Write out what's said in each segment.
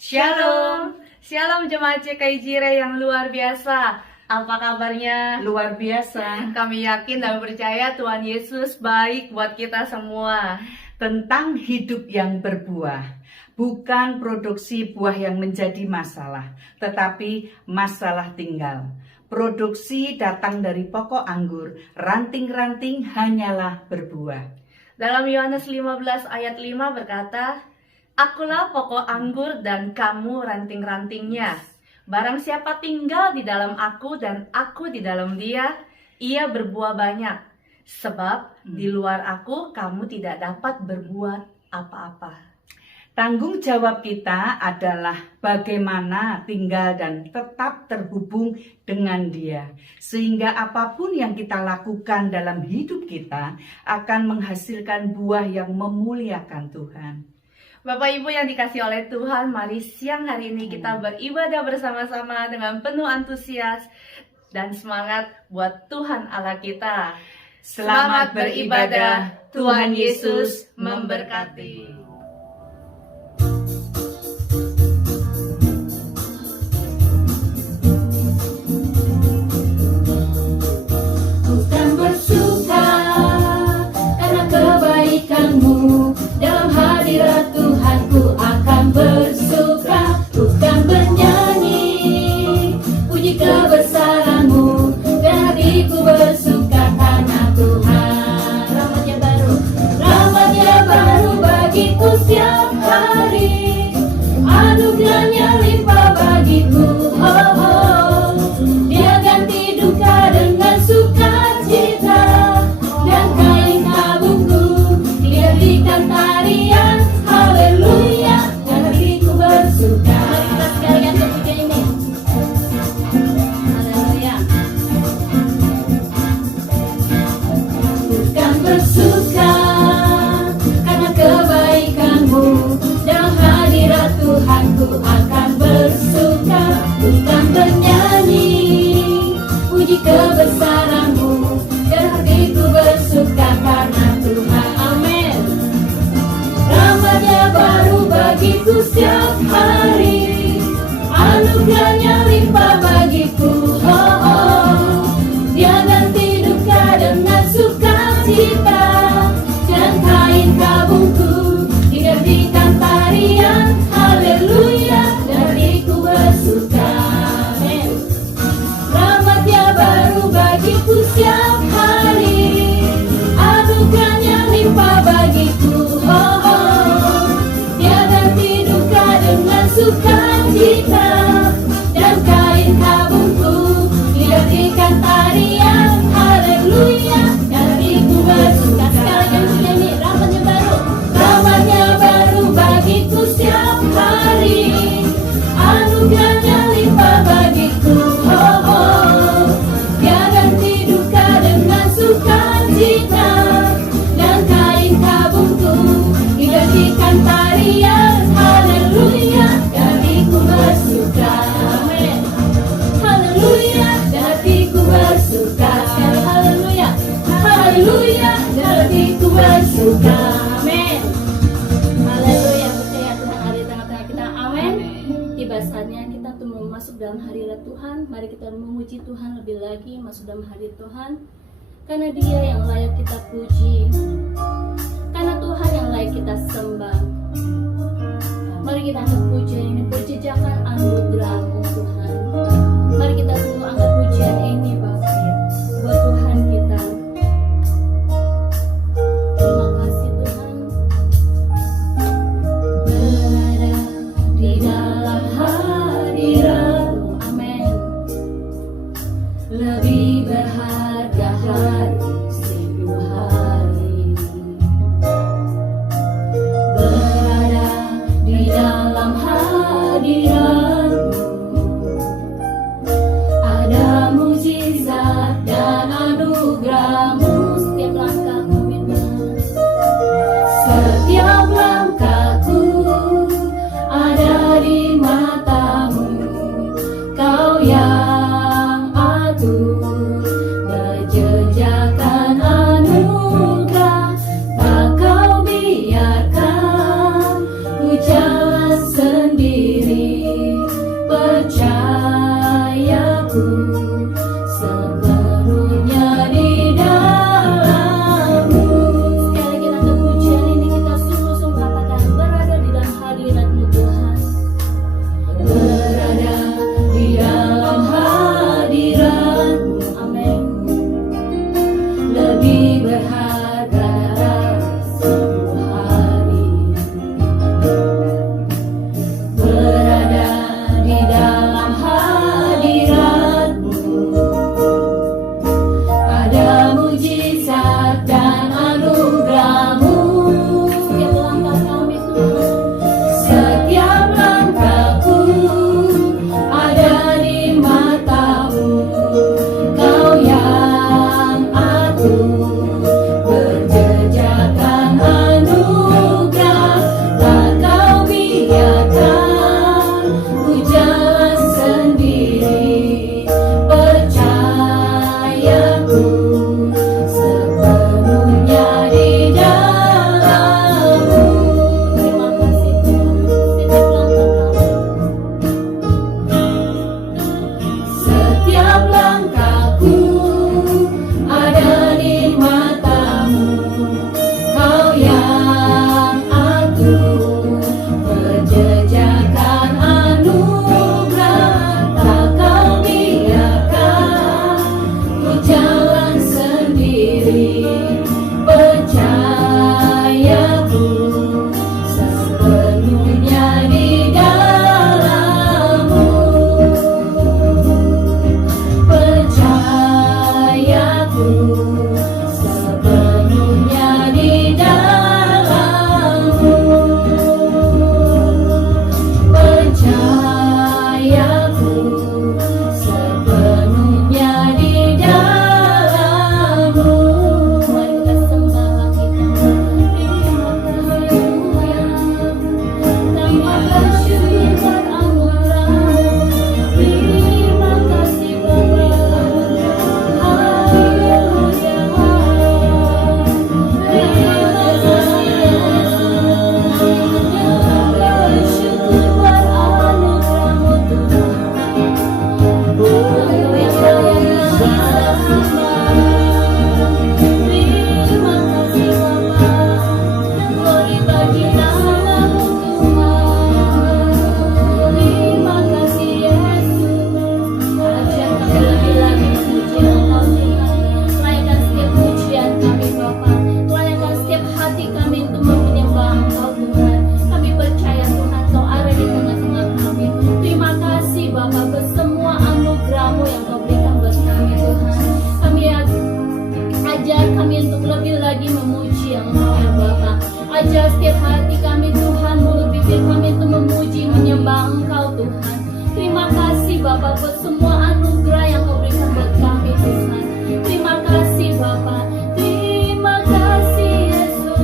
Shalom, Shalom jemaat CKI Jire yang luar biasa. Apa kabarnya? Luar biasa. Kami yakin dan percaya Tuhan Yesus baik buat kita semua. Tentang hidup yang berbuah, bukan produksi buah yang menjadi masalah, tetapi masalah tinggal. Produksi datang dari pokok anggur, ranting-ranting hanyalah berbuah. Dalam Yohanes 15 ayat 5 berkata, Akulah pokok anggur dan kamu ranting-rantingnya. Barang siapa tinggal di dalam aku dan aku di dalam dia, ia berbuah banyak. Sebab di luar aku kamu tidak dapat berbuat apa-apa. Tanggung jawab kita adalah bagaimana tinggal dan tetap terhubung dengan Dia. Sehingga apapun yang kita lakukan dalam hidup kita akan menghasilkan buah yang memuliakan Tuhan. Bapak Ibu yang dikasih oleh Tuhan, mari siang hari ini kita beribadah bersama-sama dengan penuh antusias dan semangat buat Tuhan Allah kita. Selamat beribadah, Tuhan Yesus memberkati. Bukan bersuka karena kebaikanmu, dalam hadirat Tuhan ku akan bersuka. Bukan bernyanyi puji kebesaranmu, dan hatiku bersuka karena Tuhan. Rahmatnya baru bagiku setiap hari, anugerahnya limpah bagiku. Oh, oh. Dia ganti duka dengan sukacita, dan kain kabungku dijadikan tarian. Haleluya, dan hatiku bersuka. Mari kita sekalian bertiga ini. Haleluya. Bukan bersuka karena kebaikanmu, dalam hadirat Tuhan ku akan bersuka. Bukan bernyanyi puji kebesaranmu, dan hatiku bersuka karena Tuhan. Amin. Rahmatnya baru bagiku setiap hari, anugerahnya limpah bagiku. Oh, oh. Dia ganti duka dengan sukacita, dan kain kabungku digantikan tarian. Haleluya, dan hatiku bersuka. Amin. Rahmatnya baru bagiku setiap hari, anugerahnya limpah bagiku. Oh, oh. Dia ganti duka dengan sukacita, dan kain kabungku digantikan tarian. Haleluya, dan hatiku bersuka. Sekali lagi nyanyi, rahmatnya baru bagiku setiap hari, anugerahnya limpah bagiku. Oh, oh. Dia ganti duka dengan sukacita, dan kain kabungku digantikan tarian. Haleluya, dan hatiku bersuka. Tuhan, mari kita memuji Tuhan lebih lagi masuk dalam hadirat Tuhan, karena Dia yang layak kita puji, karena Tuhan yang layak kita sembah. Mari kita angkat pujian ini, berjejakan anugerah-Mu Tuhan. Mari kita sungguh angkat pujian ini Bapa buat Tuhan kita. Terima kasih Tuhan. Berada di dalam hadirat-Mu, amin. Lebih berharga hari seribu hari. Berada di dalam hadirat-Mu, ada mujizat dan anugerah-Mu. Setiap langkah kami Tuhan, setiap langkahku ada di mata-Mu. Kau yang atur berjejakan anugerah, tak Kau biarkan ku jalan sendiri. Percayaku sepenuhnya di dalam-Mu. Sekali lagi angkat pujian ini, kita sungguh-sungguh katakan berada di dalam hadirat-Mu Tuhan. Berada di dalam hadirat-Mu, amin. Lebih berharga seribu hari. Berada di dalam hadirat-Mu, ada mujizat dan anugerah-Mu. Setiap langkah kami Tuhan, setiap langkahku ada di mata-Mu. Kau yang atur berjejakan anugerah, tak Kau biarkan ku jalan sendiri. Percayaku sepenuhnya di dalam-Mu. Terima kasih Tuhan. Setiap langkah kami, setiap langkahku ada di mata-Mu. Kau yang atur berjejakan anugerah, tak Kau biarkan ku jalan sendiri. Percayaku sepenuhnya di dalam-Mu. Percayaku sepenuhnya di dalam-Mu. Percayaku sepenuhnya di dalam-Mu. Mari kita sembah lagi Tuhan. Terima kasih Tuhan. Kami bersyukur anugerah. Terima kasih Bapa. Haleluya. Terima kasih Yesus. Kami bersyukur buat anugerah-Mu Tuhan. Engkau yang layak kita sembah. Terima kasih Bapa. Glory bagi nama-Mu Tuhan. Terima kasih Yesus. Ajar kami lebih lagi memuji Engkau Tuhan. Layakkan setiap pujian kami Bapa. Layakkan setiap hati kami untuk menyembah Engkau Tuhan. Kami percaya Tuhan Kau ada di tengah-tengah kami. Terima kasih Bapa buat semua anugerah-Mu yang Kau berikan buat kami Tuhan. Kami ajar kami untuk lebih lagi memuji Engkau ya Bapa. Ajar setiap hati kami Tuhan, mulut bibir kami untuk memuji menyembah Engkau Tuhan. Terima kasih Bapa buat semua anugerah yang Kau berikan buat kami Tuhan. Terima kasih Bapa. Terima kasih Yesus.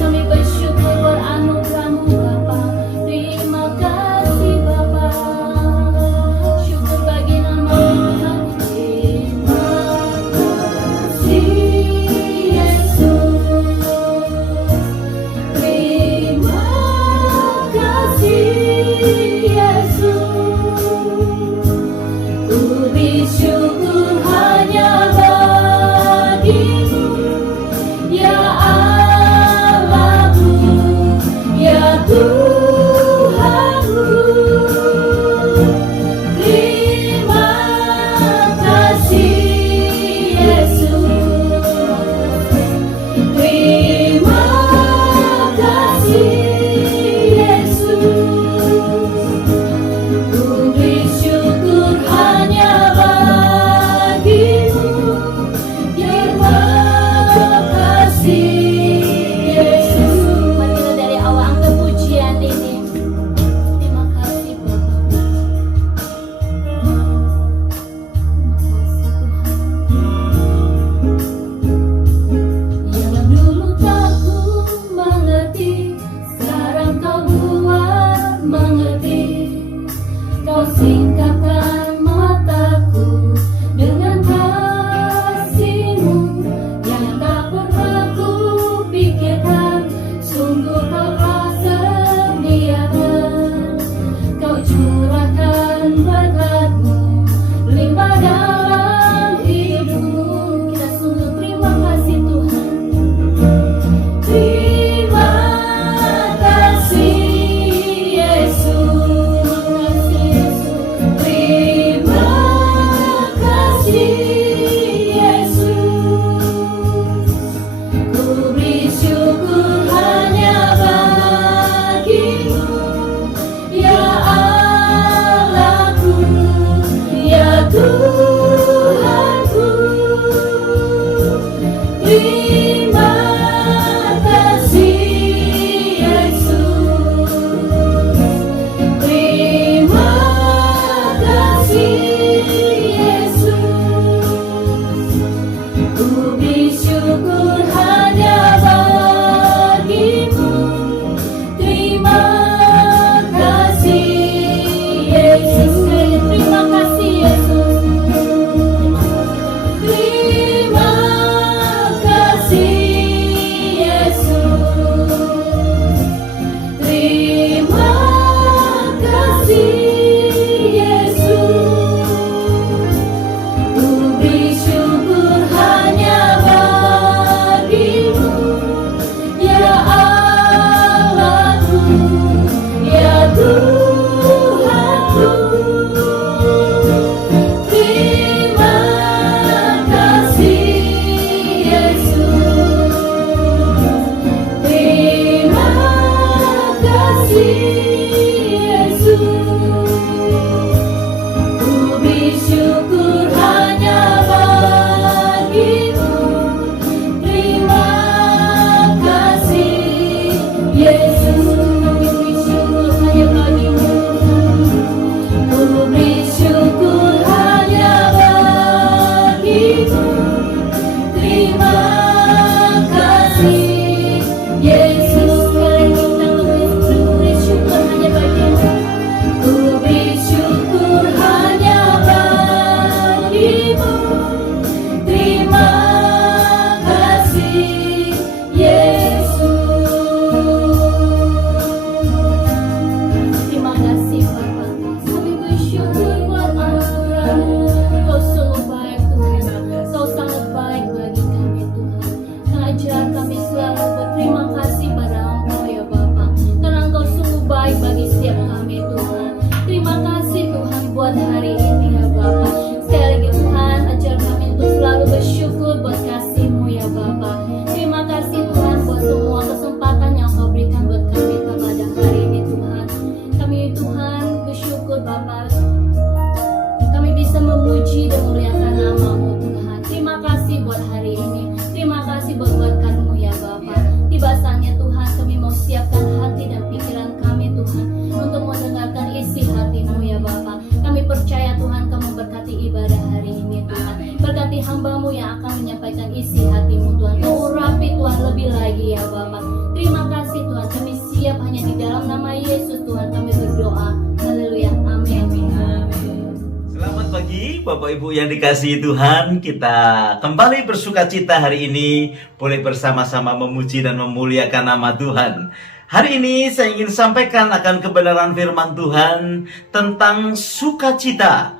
Kami bersyukur buat anugerah-Mu Bapa. Terima kasih Bapa. Syukur bagi nama-Mu Tuhan. Terima kasih Yesus. Terima kasih Yesus. Bapak Ibu yang dikasihi Tuhan, kita kembali bersukacita hari ini boleh bersama-sama memuji dan memuliakan nama Tuhan. Hari ini saya ingin sampaikan akan kebenaran firman Tuhan tentang sukacita.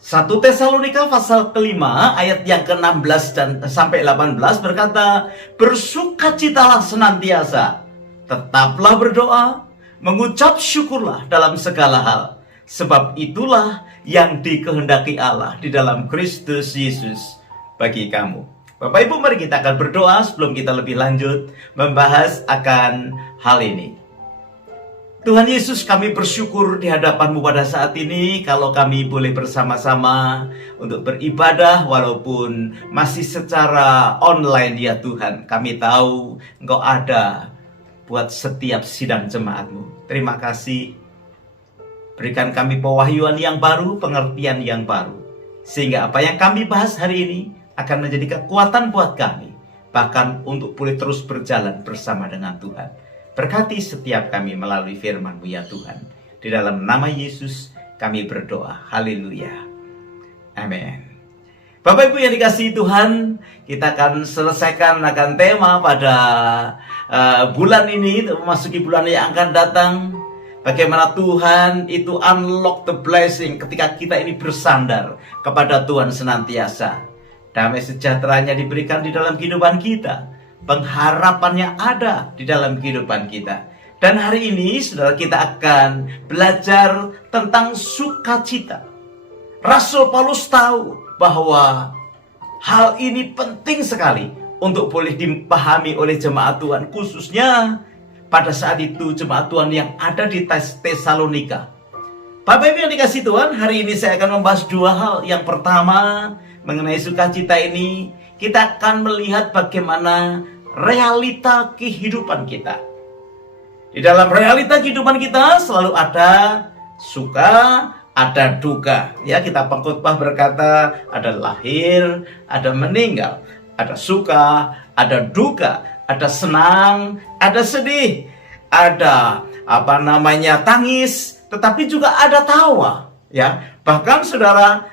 1 Tesalonika pasal kelima ayat yang ke-16 dan sampai 18 berkata, bersukacitalah senantiasa, tetaplah berdoa, mengucap syukurlah dalam segala hal. Sebab itulah yang dikehendaki Allah di dalam Kristus Yesus bagi kamu. Bapak Ibu, mari kita akan berdoa sebelum kita lebih lanjut membahas akan hal ini. Tuhan Yesus, kami bersyukur di hadapan-Mu pada saat ini kalau kami boleh bersama-sama untuk beribadah walaupun masih secara online ya Tuhan. Kami tahu Engkau ada buat setiap sidang jemaat-Mu. Terima kasih. Berikan kami pewahyuan yang baru, pengertian yang baru. Sehingga apa yang kami bahas hari ini akan menjadi kekuatan buat kami. Bahkan untuk boleh terus berjalan bersama dengan Tuhan. Berkati setiap kami melalui firman-Mu ya Tuhan. Di dalam nama Yesus kami berdoa. Haleluya. Amin. Bapak Ibu yang dikasihi Tuhan, kita akan selesaikan akan tema pada bulan ini, memasuki bulan yang akan datang. Bagaimana Tuhan itu unlock the blessing ketika kita ini bersandar kepada Tuhan senantiasa. Damai sejahteranya diberikan di dalam kehidupan kita. Pengharapannya ada di dalam kehidupan kita. Dan hari ini saudara kita akan belajar tentang sukacita. Rasul Paulus tahu bahwa hal ini penting sekali untuk boleh dipahami oleh jemaat Tuhan. Khususnya pada saat itu jemaat Tuhan yang ada di Tesalonika. Bapak Ibu yang dikasihi Tuhan, hari ini saya akan membahas dua hal. Yang pertama, mengenai sukacita ini, kita akan melihat bagaimana realita kehidupan kita. Di dalam realita kehidupan kita selalu ada suka ada duka. Ya, kita pengkhotbah berkata ada lahir, ada meninggal, ada suka, ada duka, ada senang, ada sedih, ada tangis, tetapi juga ada tawa. Ya, bahkan saudara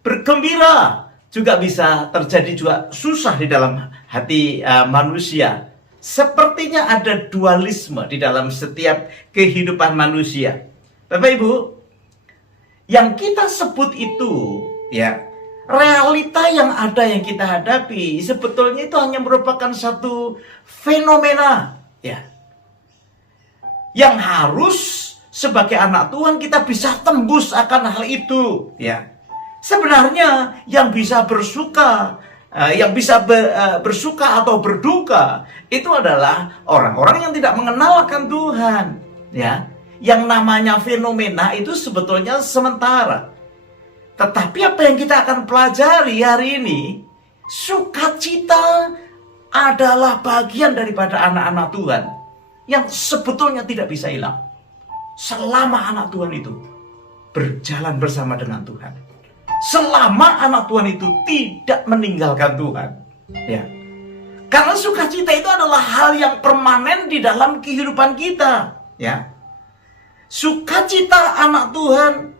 bergembira juga bisa terjadi juga susah di dalam hati manusia. Sepertinya ada dualisme di dalam setiap kehidupan manusia. Bapak Ibu, yang kita sebut itu ya realita yang ada yang kita hadapi sebetulnya itu hanya merupakan satu fenomena ya yang harus sebagai anak Tuhan kita bisa tembus akan hal itu ya. Sebenarnya yang bisa bersuka bersuka atau berduka itu adalah orang-orang yang tidak mengenal akan Tuhan ya. Yang namanya fenomena itu sebetulnya sementara. Tetapi apa yang kita akan pelajari hari ini, sukacita adalah bagian daripada anak-anak Tuhan yang sebetulnya tidak bisa hilang selama anak Tuhan itu berjalan bersama dengan Tuhan. Selama anak Tuhan itu tidak meninggalkan Tuhan. Ya. Karena sukacita itu adalah hal yang permanen di dalam kehidupan kita. Ya. Sukacita anak Tuhan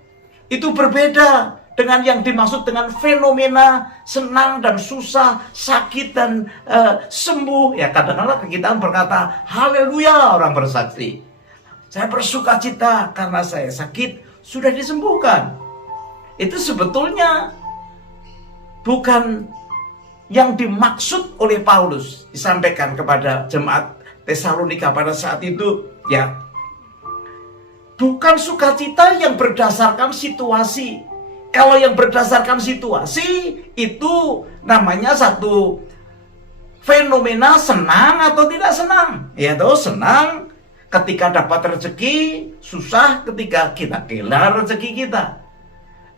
itu berbeda dengan yang dimaksud dengan fenomena senang dan susah, sakit dan sembuh. Ya, kadang-kadang kita berkata, haleluya, orang bersaksi. Saya bersukacita karena saya sakit, sudah disembuhkan. Itu sebetulnya bukan yang dimaksud oleh Paulus disampaikan kepada jemaat Tesalonika pada saat itu, ya. Bukan sukacita yang berdasarkan situasi. Kalau yang berdasarkan situasi itu namanya satu fenomena senang atau tidak senang. Yaitu senang ketika dapat rezeki, susah ketika kita kehilangan rezeki kita.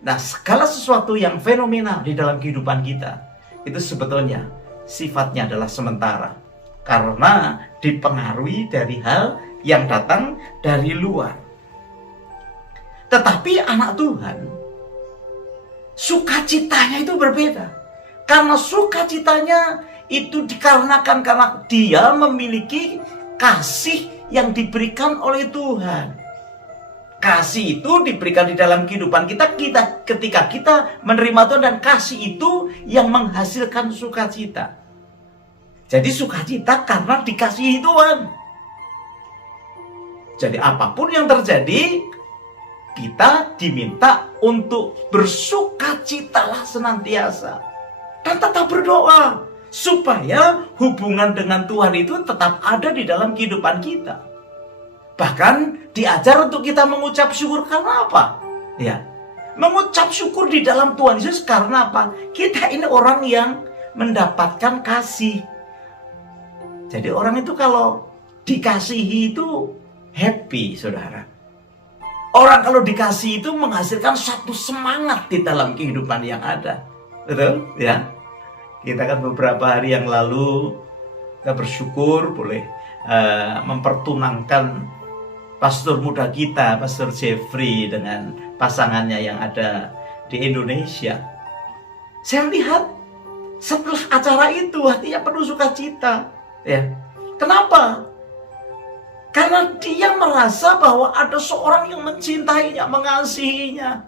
Nah, segala sesuatu yang fenomena di dalam kehidupan kita itu sebetulnya sifatnya adalah sementara. Karena dipengaruhi dari hal yang datang dari luar. Tetapi anak Tuhan, sukacitanya itu berbeda. Karena sukacitanya itu dikarenakan karena dia memiliki kasih yang diberikan oleh Tuhan. Kasih itu diberikan di dalam kehidupan kita ketika kita menerima Tuhan, dan kasih itu yang menghasilkan sukacita. Jadi sukacita karena dikasihi Tuhan. Jadi apapun yang terjadi, kita diminta untuk bersukacitalah senantiasa dan tetap berdoa supaya hubungan dengan Tuhan itu tetap ada di dalam kehidupan kita. Bahkan diajar untuk kita mengucap syukur karena apa? Ya, mengucap syukur di dalam Tuhan Yesus karena apa? Kita ini orang yang mendapatkan kasih. Jadi orang itu kalau dikasihi itu happy, saudara. Orang kalau dikasih itu menghasilkan satu semangat di dalam kehidupan yang ada. Betul? Ya. Kita kan beberapa hari yang lalu kita bersyukur boleh mempertunangkan pastor muda kita, Pastor Jeffrey, dengan pasangannya yang ada di Indonesia. Saya lihat setelah acara itu hatinya penuh sukacita. Ya. Kenapa? Karena dia merasa bahwa ada seorang yang mencintainya, mengasihinya.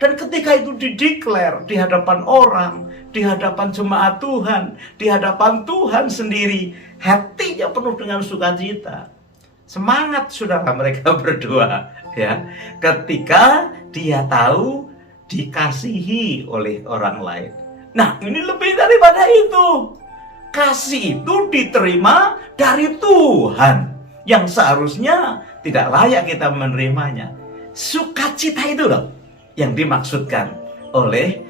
Dan ketika itu dideklar di hadapan orang, di hadapan jemaat Tuhan, di hadapan Tuhan sendiri, hatinya penuh dengan sukacita. Semangat saudara mereka berdoa, ya. Ketika dia tahu dikasihi oleh orang lain. Nah, ini lebih daripada itu. Kasih itu diterima dari Tuhan yang seharusnya tidak layak kita menerimanya. Sukacita itu loh yang dimaksudkan oleh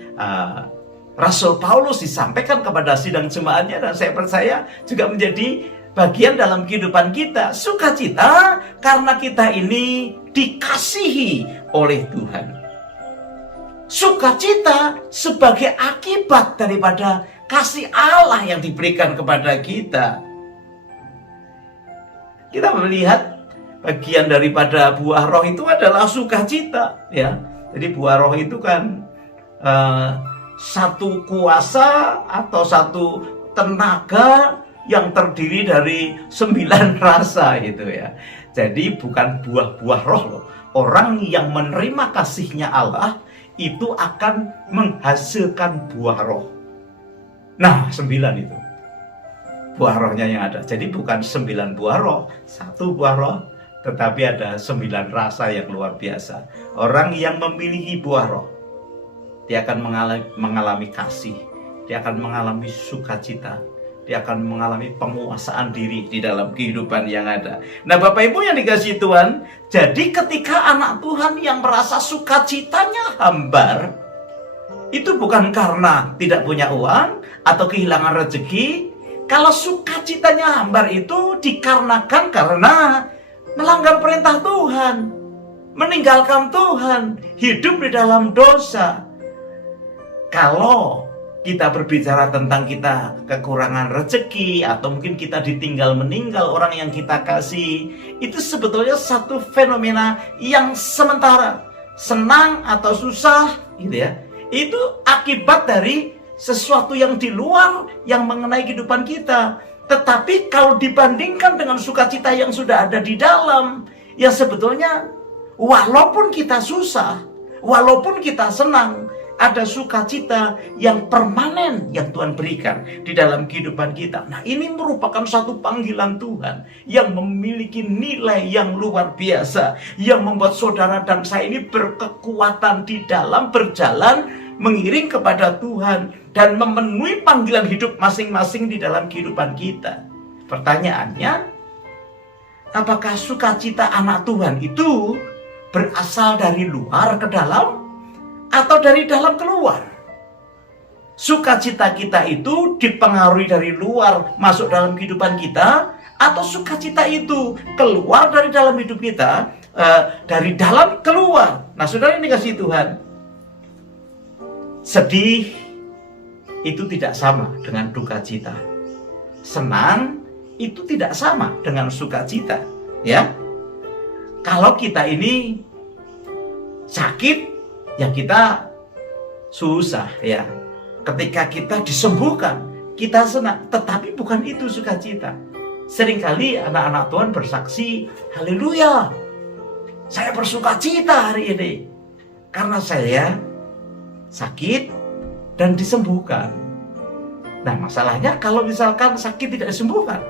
Rasul Paulus disampaikan kepada sidang jemaatnya, dan saya percaya juga menjadi bagian dalam kehidupan kita. Sukacita karena kita ini dikasihi oleh Tuhan. Sukacita sebagai akibat daripada kasih Allah yang diberikan kepada kita. Kita melihat bagian daripada buah roh itu adalah sukacita, ya. Jadi buah roh itu kan satu kuasa atau satu tenaga yang terdiri dari 9 rasa gitu ya. Jadi bukan buah-buah roh loh. Orang yang menerima kasihnya Allah itu akan menghasilkan buah roh. Nah, 9 itu buah rohnya yang ada. Jadi bukan 9 buah roh, 1 buah roh, tetapi ada 9 rasa yang luar biasa. Orang yang memiliki buah roh, dia akan mengalami kasih, dia akan mengalami sukacita, dia akan mengalami penguasaan diri di dalam kehidupan yang ada. Nah, Bapak Ibu yang dikasihi Tuhan, jadi ketika anak Tuhan yang merasa sukacitanya hambar, itu bukan karena tidak punya uang atau kehilangan rezeki. Kalau sukacitanya hambar itu dikarenakan karena melanggar perintah Tuhan, meninggalkan Tuhan, hidup di dalam dosa. Kalau kita berbicara tentang kita kekurangan rezeki atau mungkin kita ditinggal meninggal orang yang kita kasih, itu sebetulnya satu fenomena yang sementara, senang atau susah gitu ya. Itu akibat dari sesuatu yang di luar yang mengenai kehidupan kita. Tetapi kalau dibandingkan dengan sukacita yang sudah ada di dalam, ya sebetulnya walaupun kita susah, walaupun kita senang, ada sukacita yang permanen yang Tuhan berikan di dalam kehidupan kita. Nah, ini merupakan satu panggilan Tuhan yang memiliki nilai yang luar biasa, yang membuat saudara dan saya ini berkekuatan di dalam berjalan mengiring kepada Tuhan dan memenuhi panggilan hidup masing-masing di dalam kehidupan kita. Pertanyaannya, apakah sukacita anak Tuhan itu berasal dari luar ke dalam atau dari dalam keluar? Sukacita kita itu dipengaruhi dari luar masuk dalam kehidupan kita, atau sukacita itu keluar dari dalam hidup kita, dari dalam keluar? Nah, saudara ini kasih Tuhan, sedih itu tidak sama dengan duka cita. Senang itu tidak sama dengan sukacita, ya. Kalau kita ini sakit, ya kita susah ya. Ketika kita disembuhkan, kita senang. Tetapi bukan itu sukacita. Seringkali anak-anak Tuhan bersaksi, haleluya, saya bersukacita hari ini karena saya sakit dan disembuhkan. Nah, masalahnya kalau misalkan sakit tidak disembuhkan,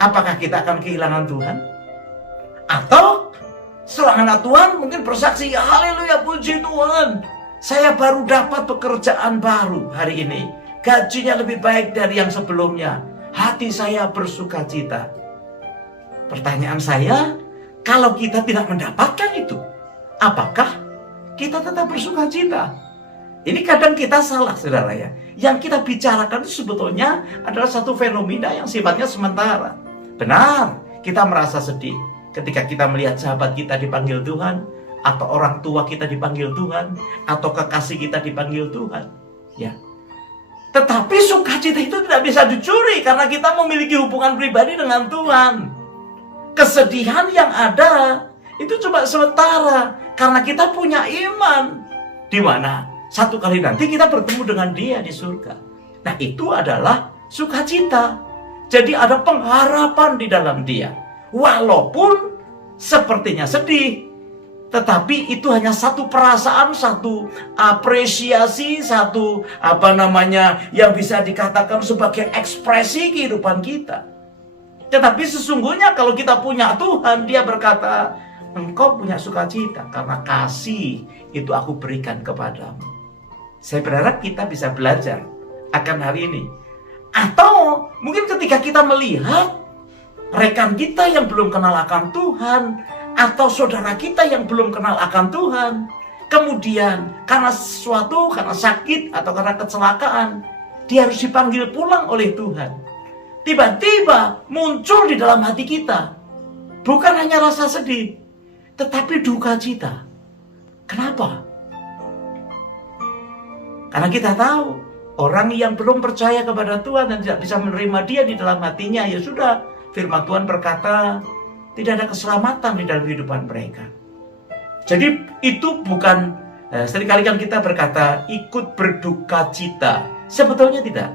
apakah kita akan kehilangan Tuhan? Atau seorang anak Tuhan mungkin bersaksi, haleluya, puji Tuhan, saya baru dapat pekerjaan baru hari ini, gajinya lebih baik dari yang sebelumnya, hati saya bersukacita. Pertanyaan saya, kalau kita tidak mendapatkan itu, apakah kita tetap bersukacita? Ini kadang kita salah, saudara ya. Yang kita bicarakan itu sebetulnya adalah satu fenomena yang sifatnya sementara. Benar, kita merasa sedih ketika kita melihat sahabat kita dipanggil Tuhan, atau orang tua kita dipanggil Tuhan, atau kekasih kita dipanggil Tuhan, ya. Tetapi sukacita itu tidak bisa dicuri karena kita memiliki hubungan pribadi dengan Tuhan. Kesedihan yang ada itu cuma sementara karena kita punya iman, di mana satu kali nanti kita bertemu dengan Dia di surga. Nah, itu adalah sukacita. Jadi ada pengharapan di dalam Dia. Walaupun sepertinya sedih, tetapi itu hanya satu perasaan, satu apresiasi, satu yang bisa dikatakan sebagai ekspresi kehidupan kita. Tetapi sesungguhnya kalau kita punya Tuhan, Dia berkata, engkau punya sukacita karena kasih itu aku berikan kepadamu. Saya berharap kita bisa belajar akan hal ini. Atau mungkin ketika kita melihat rekan kita yang belum kenal akan Tuhan, atau saudara kita yang belum kenal akan Tuhan, kemudian karena sesuatu, karena sakit atau karena kecelakaan, dia harus dipanggil pulang oleh Tuhan. Tiba-tiba muncul di dalam hati kita bukan hanya rasa sedih, tetapi duka cita. Kenapa? Karena kita tahu orang yang belum percaya kepada Tuhan dan tidak bisa menerima Dia di dalam hatinya, ya sudah, firman Tuhan berkata tidak ada keselamatan di dalam kehidupan mereka. Jadi itu bukan, seringkali kan kita berkata ikut berduka cita. Sebetulnya tidak.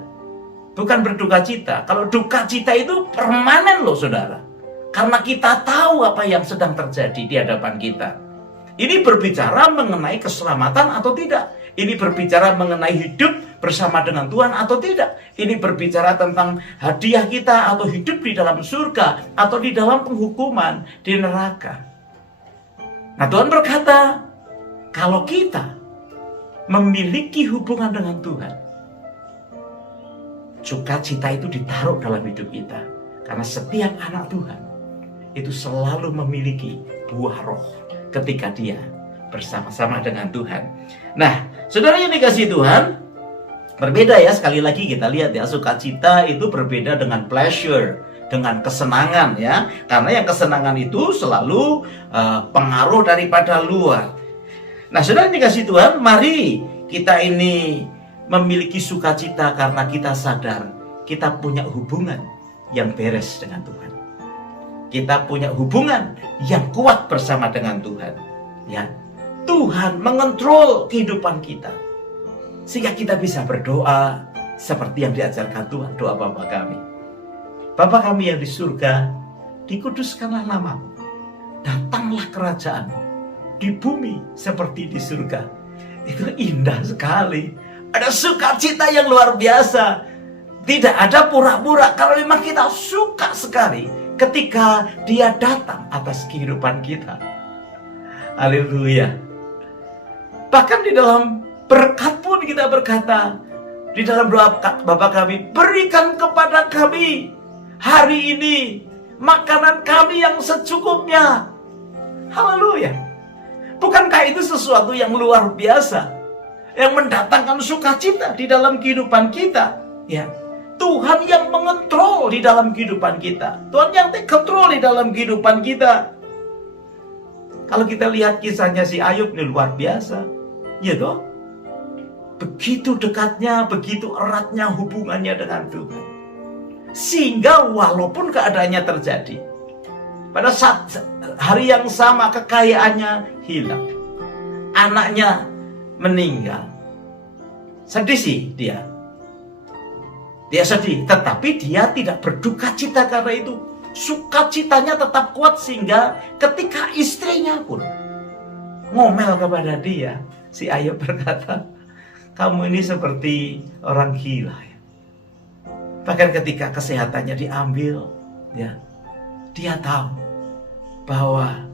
Bukan berduka cita. Kalau duka cita itu permanen loh saudara. Karena kita tahu apa yang sedang terjadi di hadapan kita. Ini berbicara mengenai keselamatan atau tidak. Ini berbicara mengenai hidup bersama dengan Tuhan atau tidak. Ini berbicara tentang hadiah kita atau hidup di dalam surga atau di dalam penghukuman di neraka. Nah, Tuhan berkata, kalau kita memiliki hubungan dengan Tuhan, sukacita itu ditaruh dalam hidup kita. Karena setiap anak Tuhan itu selalu memiliki buah roh ketika dia bersama-sama dengan Tuhan. Nah, saudara yang dikasihi Tuhan, berbeda ya, sekali lagi kita lihat ya, sukacita itu berbeda dengan pleasure, dengan kesenangan ya. Karena yang kesenangan itu selalu pengaruh daripada luar. Nah, saudara yang dikasihi Tuhan, mari kita ini memiliki sukacita karena kita sadar kita punya hubungan yang beres dengan Tuhan. Kita punya hubungan yang kuat bersama dengan Tuhan. Ya, Tuhan mengontrol kehidupan kita sehingga kita bisa berdoa seperti yang diajarkan Tuhan, doa Bapa kami. Bapa kami yang di surga, dikuduskanlah namamu, datanglah kerajaan-mu di bumi seperti di surga. Itu indah sekali. Ada sukacita yang luar biasa. Tidak ada pura-pura, karena memang kita suka sekali ketika dia datang atas kehidupan kita. Haleluya. Bahkan di dalam berkat pun kita berkata, di dalam doa Bapa kami, berikan kepada kami hari ini makanan kami yang secukupnya. Haleluya. Bukankah itu sesuatu yang luar biasa, yang mendatangkan sukacita di dalam kehidupan kita? Ya, Tuhan yang mengontrol di dalam kehidupan kita. Tuhan yang take control di dalam kehidupan kita. Kalau kita lihat kisahnya si Ayub ini luar biasa. Ya toh? Begitu dekatnya, begitu eratnya hubungannya dengan Tuhan. Sehingga walaupun keadaannya terjadi, pada saat hari yang sama kekayaannya hilang, anaknya meninggal, sedih sih dia. Dia sedih, tetapi dia tidak berduka cita karena itu. Sukacitanya tetap kuat sehingga ketika istrinya pun ngomel kepada dia, si Ayub berkata, kamu ini seperti orang gila ya. Bahkan ketika kesehatannya diambil, ya, dia tahu bahwa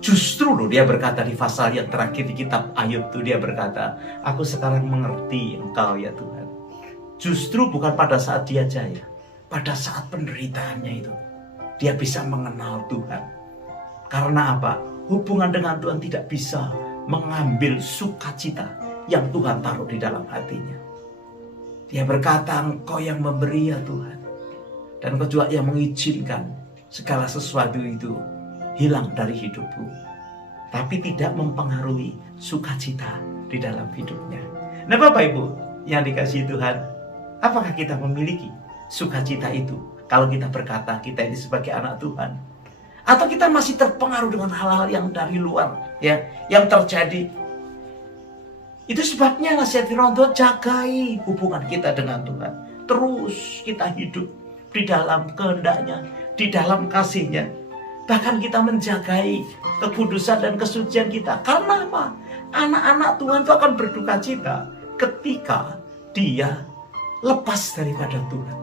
justru loh, dia berkata di pasal yang terakhir di kitab Ayub itu, dia berkata, aku sekarang mengerti engkau ya Tuhan. Justru bukan pada saat dia jaya, pada saat penderitaannya itu dia bisa mengenal Tuhan. Karena apa? Hubungan dengan Tuhan tidak bisa mengambil sukacita yang Tuhan taruh di dalam hatinya. Dia berkata, engkau yang memberi ya Tuhan, dan engkau juga yang mengizinkan segala sesuatu itu hilang dari hidupku, tapi tidak mempengaruhi sukacita di dalam hidupnya. Nah, Bapak Ibu yang dikasihi Tuhan, apakah kita memiliki sukacita itu kalau kita berkata kita ini sebagai anak Tuhan? Atau kita masih terpengaruh dengan hal-hal yang dari luar ya, yang terjadi? Itu sebabnya nasihat firman Tuhan, jagai hubungan kita dengan Tuhan. Terus kita hidup di dalam kehendaknya, di dalam kasihnya. Bahkan kita menjagai kekudusan dan kesucian kita. Karena apa? Anak-anak Tuhan itu akan berduka cita ketika dia lepas daripada Tuhan.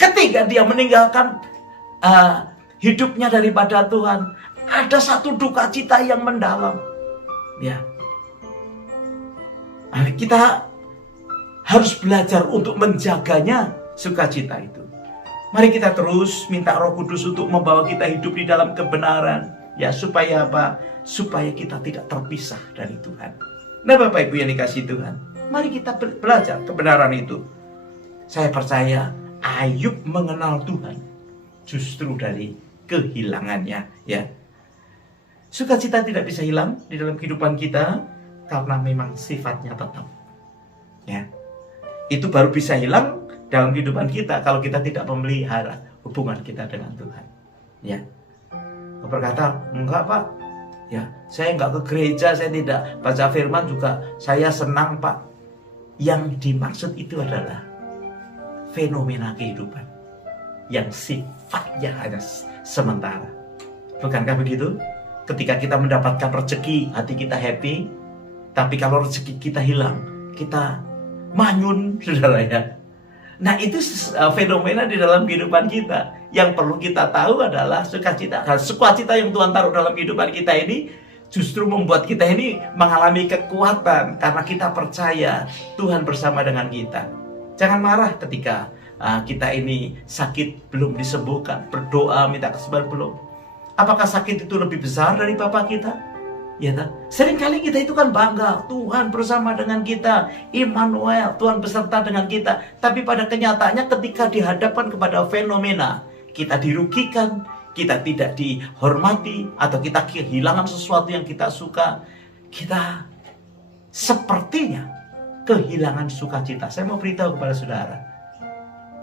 Ketika dia meninggalkan hidupnya daripada Tuhan, ada satu duka cita yang mendalam. Ya, kita harus belajar untuk menjaganya sukacita itu. Mari kita terus minta Roh Kudus untuk membawa kita hidup di dalam kebenaran. Ya, supaya apa? Supaya kita tidak terpisah dari Tuhan. Nah, Bapak Ibu yang dikasihi Tuhan, mari kita belajar kebenaran itu. Saya percaya Ayub mengenal Tuhan justru dari kehilangannya, ya. Sukacita tidak bisa hilang di dalam kehidupan kita karena memang sifatnya tetap. Ya. Itu baru bisa hilang dalam kehidupan kita kalau kita tidak memelihara hubungan kita dengan Tuhan. Ya. Berkata, enggak Pak. Ya, saya nggak ke gereja, saya tidak baca firman juga, saya senang Pak. Yang dimaksud itu adalah fenomena kehidupan yang sifatnya hanya sementara. Bukankah begitu? Ketika kita mendapatkan rezeki, hati kita happy. Tapi kalau rezeki kita hilang, kita manyun, saudara ya. Nah, itu fenomena di dalam kehidupan kita. Yang perlu kita tahu adalah sukacita. Sukacita yang Tuhan taruh dalam kehidupan kita ini justru membuat kita ini mengalami kekuatan karena kita percaya Tuhan bersama dengan kita. Jangan marah ketika kita ini sakit belum disembuhkan, berdoa minta kesembuhan belum. Apakah sakit itu lebih besar dari Bapa kita? Ya tak? Seringkali kita itu kan bangga, Tuhan bersama dengan kita, Immanuel, Tuhan beserta dengan kita. Tapi pada kenyataannya ketika dihadapkan kepada fenomena, kita dirugikan, kita tidak dihormati, atau kita kehilangan sesuatu yang kita suka, kita sepertinya kehilangan sukacita. Saya mau beritahu kepada saudara,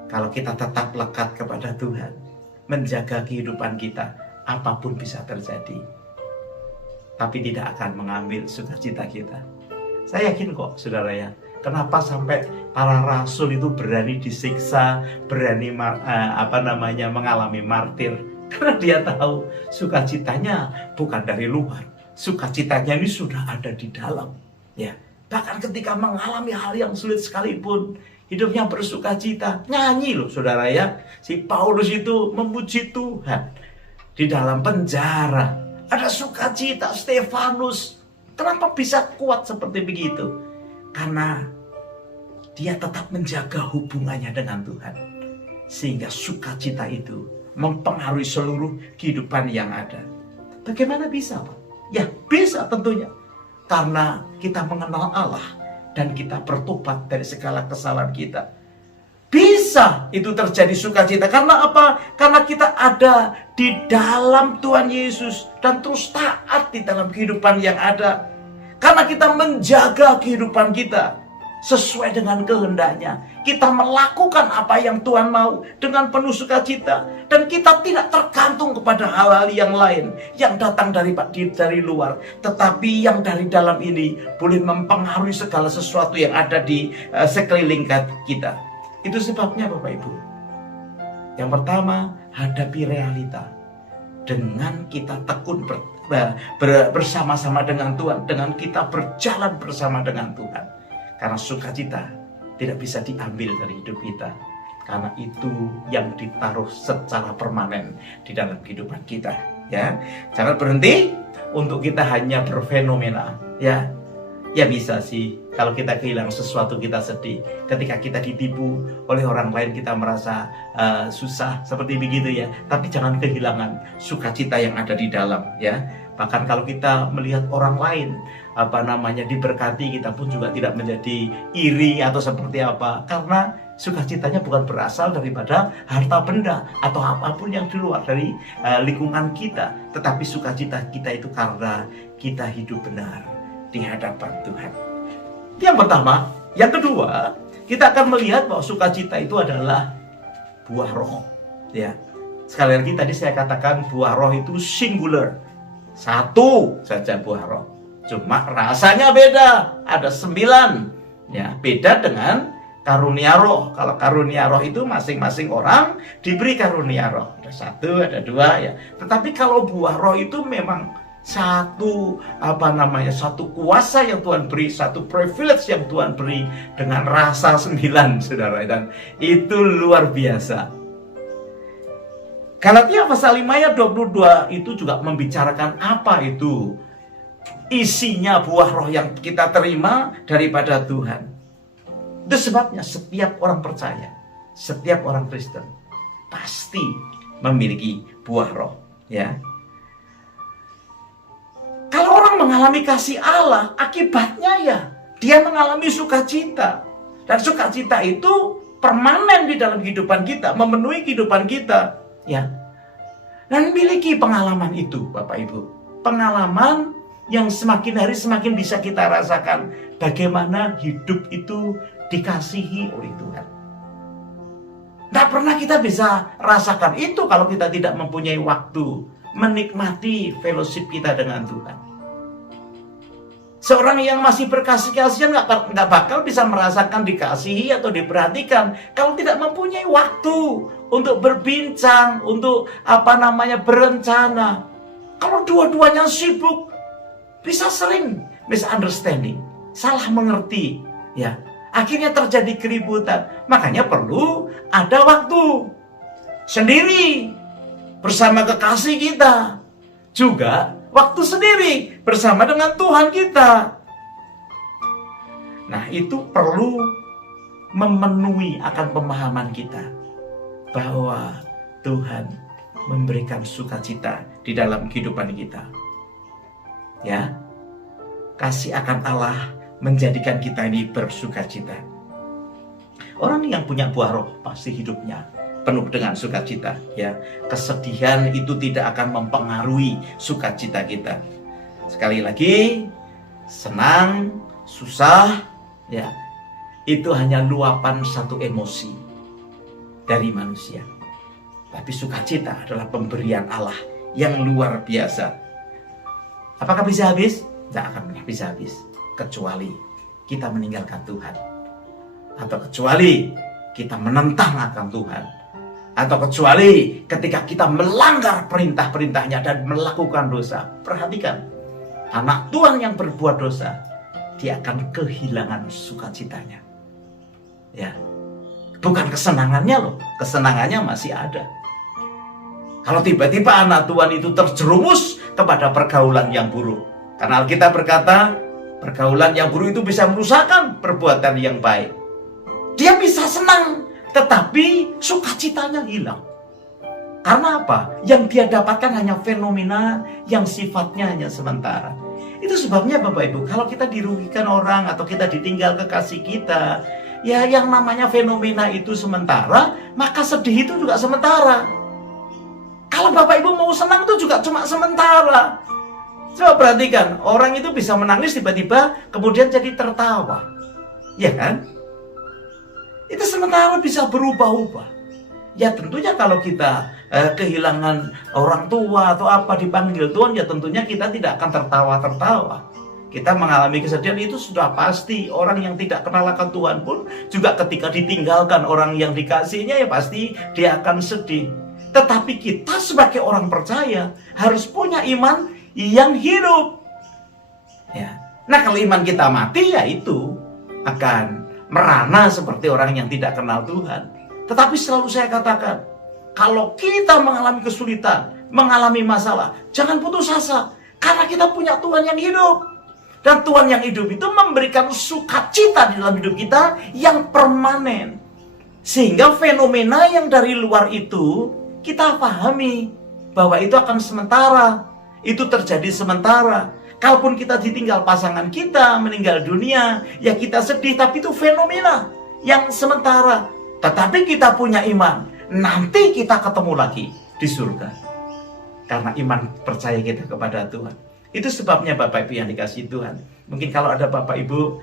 kalau kita tetap lekat kepada Tuhan, menjaga kehidupan kita, apapun bisa terjadi, tapi tidak akan mengambil sukacita kita. Saya yakin kok, saudara ya. Kenapa sampai para rasul itu berani disiksa, berani mengalami martir? Karena dia tahu sukacitanya bukan dari luar, sukacitanya ini sudah ada di dalam. Ya, bahkan ketika mengalami hal yang sulit sekalipun, hidupnya bersukacita. Nyanyi loh, saudara ya. Si Paulus itu memuji Tuhan di dalam penjara. Ada sukacita. Stefanus, kenapa bisa kuat seperti begitu? Karena dia tetap menjaga hubungannya dengan Tuhan. Sehingga sukacita itu mempengaruhi seluruh kehidupan yang ada. Bagaimana bisa, Pak? Ya, bisa tentunya. Karena kita mengenal Allah dan kita bertobat dari segala kesalahan kita. Bisa itu terjadi sukacita. Karena apa? Karena kita ada di dalam Tuhan Yesus dan terus taat di dalam kehidupan yang ada. Karena kita menjaga kehidupan kita sesuai dengan kehendaknya. Kita melakukan apa yang Tuhan mau dengan penuh sukacita. Dan kita tidak tergantung kepada hal-hal yang lain yang datang dari luar. Tetapi yang dari dalam ini boleh mempengaruhi segala sesuatu yang ada di sekeliling kita. Itu sebabnya Bapak Ibu. Yang pertama, hadapi realita. Dengan kita tekun bersama-sama dengan Tuhan. Dengan kita berjalan bersama dengan Tuhan. Karena sukacita tidak bisa diambil dari hidup kita. Karena itu yang ditaruh secara permanen di dalam kehidupan kita. Ya, jangan berhenti untuk kita hanya berfenomena. Ya bisa sih, kalau kita kehilangan sesuatu kita sedih. Ketika kita ditipu oleh orang lain kita merasa susah, seperti begitu ya. Tapi jangan kehilangan sukacita yang ada di dalam ya. Bahkan kalau kita melihat orang lain diberkati, kita pun juga tidak menjadi iri atau seperti apa. Karena sukacitanya bukan berasal daripada harta benda atau apapun yang di luar dari lingkungan kita. Tetapi sukacita kita itu karena kita hidup benar di hadapan Tuhan. Itu yang pertama. Yang kedua, kita akan melihat bahwa sukacita itu adalah buah roh. Ya, sekali lagi tadi saya katakan buah roh itu singular, satu saja buah roh. Cuma rasanya beda, ada 9. Ya, beda dengan karunia roh. Kalau karunia roh itu masing-masing orang diberi karunia roh. Ada 1, ada 2 ya. Tetapi kalau buah roh itu memang satu kuasa yang Tuhan beri, satu privilege yang Tuhan beri dengan rasa 9, saudara, dan itu luar biasa. Galatia pasal 5 ayat 22 itu juga membicarakan apa itu isinya buah roh yang kita terima daripada Tuhan. Itu sebabnya setiap orang percaya, setiap orang Kristen pasti memiliki buah roh, ya. Kalau orang mengalami kasih Allah, akibatnya ya dia mengalami sukacita. Dan sukacita itu permanen di dalam kehidupan kita, memenuhi kehidupan kita, ya. Dan miliki pengalaman itu, Bapak Ibu. Pengalaman yang semakin hari semakin bisa kita rasakan bagaimana hidup itu dikasihi oleh Tuhan. Tidak pernah kita bisa rasakan itu kalau kita tidak mempunyai waktu menikmati fellowship kita dengan Tuhan. Seorang yang masih berkasih-kasihan nggak bakal bisa merasakan dikasihi atau diperhatikan kalau tidak mempunyai waktu untuk berbincang, untuk berencana. Kalau dua-duanya sibuk, bisa sering misunderstanding, salah mengerti, ya. Akhirnya terjadi keributan. Makanya perlu ada waktu sendiri bersama kekasih kita, juga waktu sendiri bersama dengan Tuhan kita. Nah, itu perlu memenuhi akan pemahaman kita bahwa Tuhan memberikan sukacita di dalam kehidupan kita. Ya, kasih akan Allah menjadikan kita ini bersukacita. Orang yang punya buah roh pasti hidupnya penuh dengan sukacita, ya. Kesedihan itu tidak akan mempengaruhi sukacita kita. Sekali lagi, senang, susah, ya, itu hanya luapan satu emosi dari manusia. Tapi sukacita adalah pemberian Allah yang luar biasa. Apakah bisa habis? Tidak akan pernah bisa habis, kecuali kita meninggalkan Tuhan, atau kecuali kita menentang akan Tuhan, atau kecuali ketika kita melanggar perintah-perintahnya dan melakukan dosa. Perhatikan, anak Tuhan yang berbuat dosa, dia akan kehilangan sukacitanya. Ya, bukan kesenangannya loh, kesenangannya masih ada. Kalau tiba-tiba anak Tuhan itu terjerumus kepada pergaulan yang buruk, karena Alkitab berkata, pergaulan yang buruk itu bisa merusakkan perbuatan yang baik. Dia bisa senang, tetapi sukacitanya hilang. Karena apa? Yang dia dapatkan hanya fenomena yang sifatnya hanya sementara. Itu sebabnya Bapak Ibu, kalau kita dirugikan orang atau kita ditinggal kekasih kita, ya yang namanya fenomena itu sementara, maka sedih itu juga sementara. Kalau Bapak Ibu mau senang itu juga cuma sementara. Coba perhatikan, orang itu bisa menangis tiba-tiba kemudian jadi tertawa. Ya kan? Itu sementara bisa berubah-ubah. Ya tentunya kalau kita kehilangan orang tua atau apa dipanggil Tuhan, ya tentunya kita tidak akan tertawa-tertawa. Kita mengalami kesedihan itu sudah pasti. Orang yang tidak kenal akan Tuhan pun juga ketika ditinggalkan orang yang dikasihinya, ya pasti dia akan sedih. Tetapi kita sebagai orang percaya harus punya iman yang hidup. Ya. Nah, kalau iman kita mati, ya itu akan merana seperti orang yang tidak kenal Tuhan. Tetapi selalu saya katakan, kalau kita mengalami kesulitan, mengalami masalah, jangan putus asa, karena kita punya Tuhan yang hidup. Dan Tuhan yang hidup itu memberikan sukacita di dalam hidup kita yang permanen. Sehingga fenomena yang dari luar itu kita pahami bahwa itu akan sementara, itu terjadi sementara. Kalaupun kita ditinggal pasangan kita, meninggal dunia, ya kita sedih, tapi itu fenomena yang sementara. Tetapi kita punya iman, nanti kita ketemu lagi di surga. Karena iman percaya kita kepada Tuhan. Itu sebabnya Bapak Ibu yang dikasihi Tuhan. Mungkin kalau ada Bapak Ibu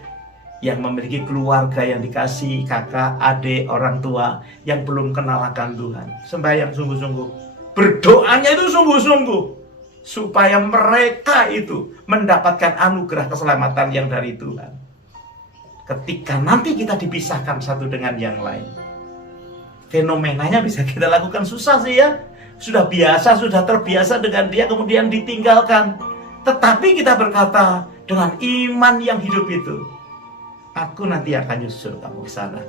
yang memiliki keluarga yang dikasih, kakak, adik, orang tua yang belum kenal akan Tuhan, sembahyang sungguh-sungguh, berdoanya itu sungguh-sungguh, supaya mereka itu mendapatkan anugerah keselamatan yang dari Tuhan. Ketika nanti kita dipisahkan satu dengan yang lain, fenomenanya bisa kita lakukan susah sih ya. Sudah biasa, sudah terbiasa dengan dia, kemudian ditinggalkan. Tetapi kita berkata dengan iman yang hidup itu, aku nanti akan nyusul kamu ke sana.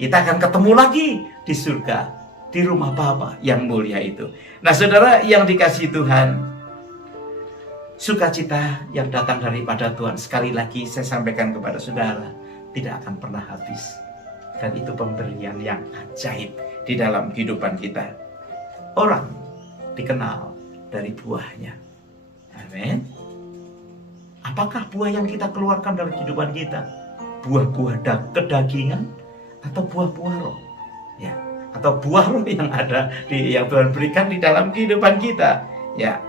Kita akan ketemu lagi di surga, di rumah Bapa yang mulia itu. Nah saudara yang dikasihi Tuhan, sukacita yang datang daripada Tuhan, sekali lagi saya sampaikan kepada saudara, tidak akan pernah habis. Dan itu pemberian yang ajaib di dalam kehidupan kita. Orang dikenal dari buahnya. Amin. Apakah buah yang kita keluarkan dari kehidupan kita? Buah-buah kedagingan atau buah-buah roh? Ya, atau buah roh yang ada yang Tuhan berikan di dalam kehidupan kita. Ya.